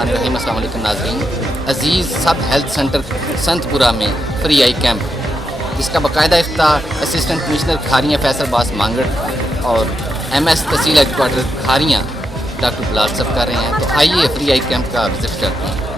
बिस्मिल्लाहिर्रहमानिर्रहीम। अस्सलाम वालेकुम नाज़रीन। अज़ीज़ सब हेल्थ सेंटर संतपुरा में फ्री आई कैंप, जिसका बाकायदा इफ्ताह असिस्टेंट कमिश्नर खारियाँ फैसल बास मांगड़ और MS तहसील हेडक्वार्टर खारियाँ डॉक्टर बिलाल सब कर रहे हैं। तो आइए फ्री आई कैंप का विजिट करते हैं।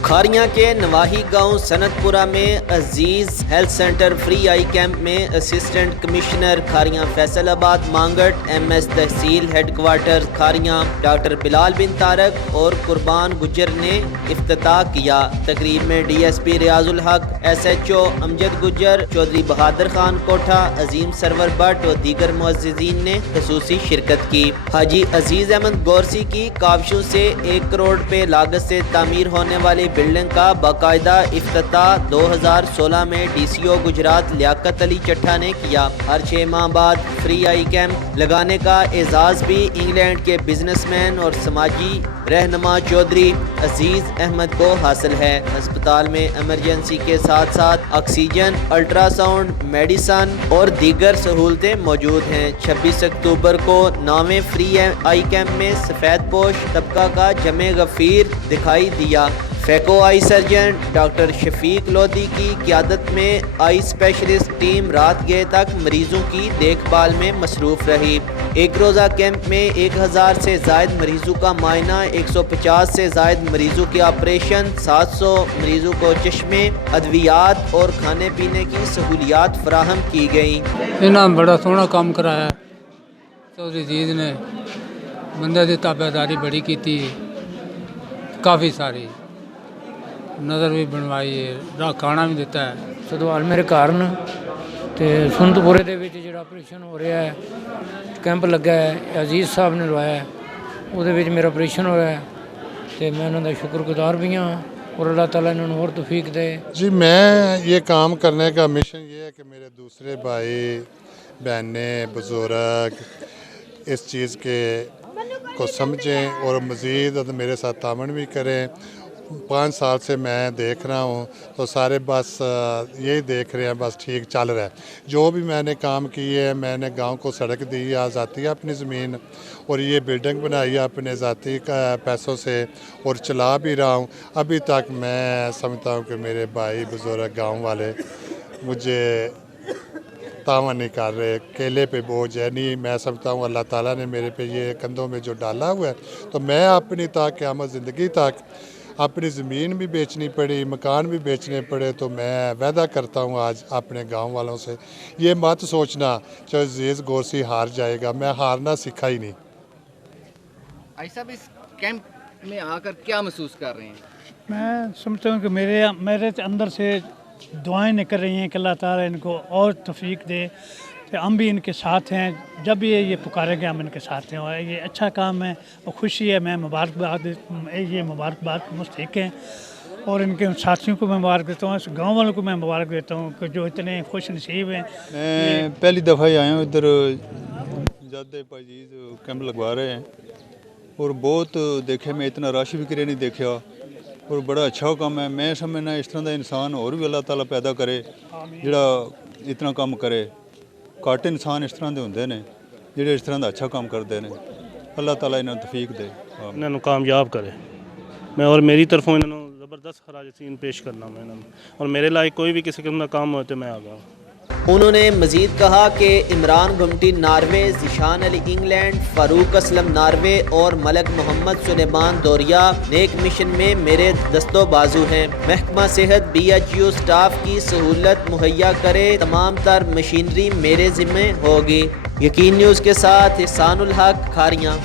खारियाँ के नवाही गांव सनतपुरा में Aziz health center free eye camp में assistant commissioner Kharian Faisalabad Mangat MS तहसील हेडक्वार्टर खारियाँ डॉक्टर बिलाल बिन तारक और कुर्बान गुज्जर ने इफ्तिताह किया। तकरीब में DSP रियाजुल हक, SHO अमजद गुज्जर, चौधरी बहादुर खान कोठा, अजीम सरवर भट्ट और दीगर मुअज़्ज़िज़ीन ने ख़ुसूसी शिरकत की। हाजी अजीज़ अहमद गौरसी की काविशों से 1 करोड़ रुपए लागत से तामीर होने वाली बिल्डिंग का बाकायदा इफ्तिताह 2016 में DCO गुजरात लियाकत अली चट्ठा ने किया। हर 6 माह बाद फ्री आई कैंप लगाने का एजाज़ भी इंग्लैंड के बिजनेसमैन और समाजी रहनुमा चौधरी अजीज़ अहमद को हासिल है। अस्पताल में एमरजेंसी के साथ साथ ऑक्सीजन, अल्ट्रासाउंड, मेडिसन और दीगर सहूलतें मौजूद हैं। 26 अक्टूबर को 9वें फ्री आई कैंप में सफ़ेद पोश तबका का जमे गफ़ीर दिखाई दिया। Phaco eye surgeon doctor Shafiq Lodhi की क़यादत में आई स्पेशलिस्ट टीम रात गए तक मरीजों की देखभाल में मसरूफ़ रही। एक रोज़ा कैंप में 1000 से ज़ायद मरीजों का मुआयना, 150 से ज़ायद मरीजों के ऑपरेशन, 700 मरीजों को चश्मे, अद्वियात और खाने पीने की सहूलियात फराहम की गई। इन्होंने बड़ा सोहना काम कराया चौधरी अजीज ने, बंदे की ताबेदारी बड़ी की, काफ़ी सारी नज़र भी बनवाई है, खाना भी दिता है। सदवाल मेरे घर न ते सुनतपुरे दे विच जिहड़ा ऑपरेशन हो रहा है, कैंप लगा है, अजीज़ साहब ने लवाया है, उहदे विच मेरा ऑपरेशन होया है ते मैं उन्हां दा शुक्रगुजार भी हाँ और अल्लाह ताला इन्होंने और तौफीक दे। जी, मैं ये काम करने का मिशन ये है कि मेरे दूसरे भाई बहनें बुज़ुर्ग इस चीज़ के को समझें और मज़ीद मेरे साथ तामन भी करें। 5 साल से मैं देख रहा हूँ तो सारे बस यही देख रहे हैं, बस ठीक चल रहा है। जो भी मैंने काम किए हैं, मैंने गांव को सड़क दी है आज़ाती है अपनी ज़मीन, और ये बिल्डिंग बनाई है अपने ज़ाती पैसों से और चला भी रहा हूँ। अभी तक मैं समझता हूँ कि मेरे भाई बुज़ुर्ग गाँव वाले मुझे तावन नहीं कर रहे, केले पे बोझ है नहीं। मैं समझता हूँ अल्लाह ताला ने मेरे पे ये कंधों में जो डाला हुआ है, तो मैं अपनी क़यामत ज़िंदगी तक अपनी ज़मीन भी बेचनी पड़ी, मकान भी बेचने पड़े, तो मैं वादा करता हूँ आज अपने गांव वालों से, ये मत सोचना चाहे अजीज़ गौरसी हार जाएगा, मैं हारना सीखा ही नहीं। आई साहब, इस कैंप में आकर क्या महसूस कर रहे हैं? मैं समझता हूँ कि मेरे अंदर से दुआएं निकल रही हैं कि अल्लाह ताला इनको और तौफीक दे, तो हम भी इनके साथ हैं। जब ये पुकारेंगे हम इनके साथ हैं, और ये अच्छा काम है और खुशी है। मैं ये मुबारकबाद मुस्तहिक हैं और इनके साथियों को मैं मुबारक देता हूँ, इस गाँव वालों को मैं मुबारक देता हूँ कि जो इतने खुश नसीब हैं। मैं पहली दफ़ा ही आया हूँ इधर, ज़्यादा भाईजीज कैंप लगवा रहे हैं और बहुत देखे, मैं इतना रश भी करे नहीं देखा और बड़ा अच्छा काम है। मैं समझना इस तरह का इंसान और भी अल्लाह ताला पैदा करे जिहड़ा इतना काम करे। घट इंसान इस तरह के होंदे ने जिहड़े इस तरह का अच्छा काम करते हैं। अल्लाह ताला इन्हें तौफीक दे, इन्होंने कामयाब करे। मैं और मेरी तरफों इन्होंने ज़बरदस्त खराज पेश करना मैं इन्होंने, और मेरे लायक कोई भी किसी किस्म का काम हो तो मैं आ गया। उन्होंने मजीद कहा कि इमरान गुमटी Norway, Zeeshan Ali England, Farooq Aslam Norway और मलक मोहम्मद सुलेमान दौरिया नेक मिशन में मेरे दस्तो बाजू हैं। महकमा सेहत BHU स्टाफ की सहूलत मुहैया करे, तमाम तर मशीनरी मेरे ज़िम्मे होगी। यकीन न्यूज़ के साथ इहसानुल हक, खारियाँ।